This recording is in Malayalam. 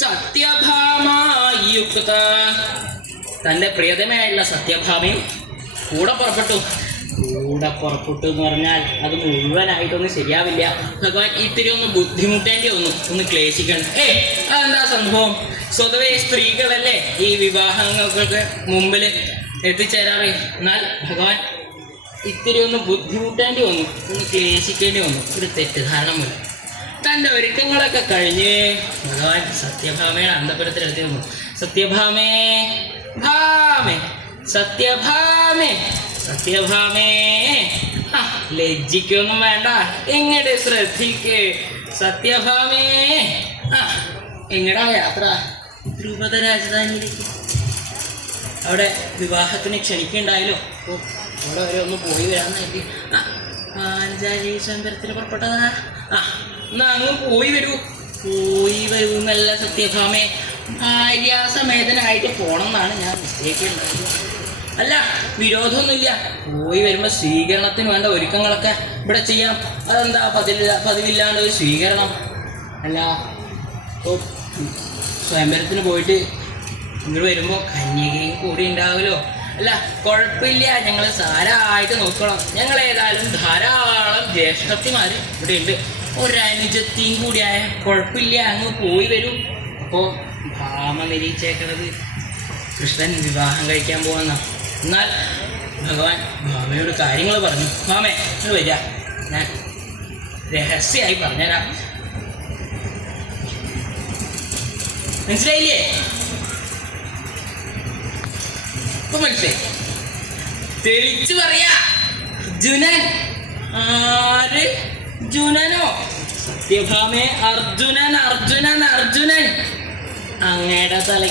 സത്യഭാമായുക്ത. തൻ്റെ പ്രിയതമയായുള്ള സത്യഭാമയും കൂടെ പുറപ്പെട്ടു. കൂടെ പുറപ്പെട്ടു എന്ന് പറഞ്ഞാൽ അത് മുഴുവനായിട്ടൊന്നും ശരിയാവില്ല. ഭഗവാൻ ഇത്തിരി ഒന്ന് ബുദ്ധിമുട്ടേണ്ടി ഒന്ന് ക്ലേശിക്കണം. അതെന്താ സംഭവം? സ്വതവേ സ്ത്രീകളല്ലേ ഈ വിവാഹങ്ങൾക്കൊക്കെ മുമ്പിൽ എത്തിച്ചേരാറ്. എന്നാൽ ഭഗവാൻ ഇത്തിരി ഒന്ന് ബുദ്ധിമുട്ടേണ്ടി വന്നു, ഒന്ന് ക്ലേശിക്കേണ്ടി വന്നു, ഒരു തെറ്റിദ്ധാരണ മൂലം. തൻ്റെ ഒരുക്കങ്ങളൊക്കെ കഴിഞ്ഞ് ഭഗവാൻ സത്യഭാമയുടെ അന്തപുരത്തിലെത്തി വന്നു. സത്യഭാമേ, ഭാമേ, സത്യഭാമേ, സത്യഭാമേ. ലജ്ജിക്കൊന്നും വേണ്ട, എങ്ങടെ ശ്രദ്ധിക്ക്. സത്യഭാമേ, എങ്ങടാ യാത്ര? ധ്രുപദ രാജധാനിയിലേക്ക്. അവിടെ വിവാഹത്തിന് ക്ഷണിക്കുന്നുണ്ടായല്ലോ. അപ്പോൾ അവിടെ വരെ ഒന്ന് പോയി വരാമെന്ന് കരുതി. പാഞ്ചാലീശ്വരത്തിന് പുറപ്പെട്ടതാ. എന്നാ അങ്ങ് പോയി വരൂ എന്നല്ല സത്യഭാമേ. ഭാര്യാസമേതനായിട്ട് പോകണം എന്നാണ് ഞാൻ നിശ്ചയിക്കേണ്ടത്. അല്ല, വിരോധമൊന്നുമില്ല. പോയി വരുമ്പോൾ സ്വീകരണത്തിന് വേണ്ട ഒരുക്കങ്ങളൊക്കെ ഇവിടെ ചെയ്യാം. അതെന്താ പതിവില്ലാണ്ട് ഒരു സ്വീകരണം? അല്ല, ഇപ്പോൾ സ്വയംവരത്തിന് പോയിട്ട് ഇങ്ങോട്ട് വരുമ്പോൾ കന്യകയും കൂടി ഉണ്ടാവുമല്ലോ. അല്ല, കുഴപ്പമില്ല, ഞങ്ങൾ സാരമായിട്ട് നോക്കണം. ഞങ്ങൾ ഏതായാലും ധാരാളം ജ്യേഷ്ഠത്തിമാർ ഇവിടെ ഉണ്ട്. ഒരനുജത്തിയും കൂടിയായ കുഴപ്പമില്ല, അങ്ങ് പോയി വരും. അപ്പോൾ ഭാമ നിരീക്ഷേക്കണത് കൃഷ്ണൻ വിവാഹം കഴിക്കാൻ പോകുന്ന. എന്നാൽ ഭഗവാൻ ഭാമയോട് കാര്യങ്ങൾ പറഞ്ഞു. ഭാമേ, നിങ്ങൾ വരിക, ഞാൻ രഹസ്യമായി പറഞ്ഞുതരാം. മനസ്സിലായില്ലേ? ഇപ്പൊ മനസ്സിലായി? തെളിച്ചു പറയാ. അർജുനൻ. ആര്? ജുനനോ? സത്യഭാമേ, അർജുനൻ, അർജുനൻ, അർജുനൻ. അങ്ങയുടെ തല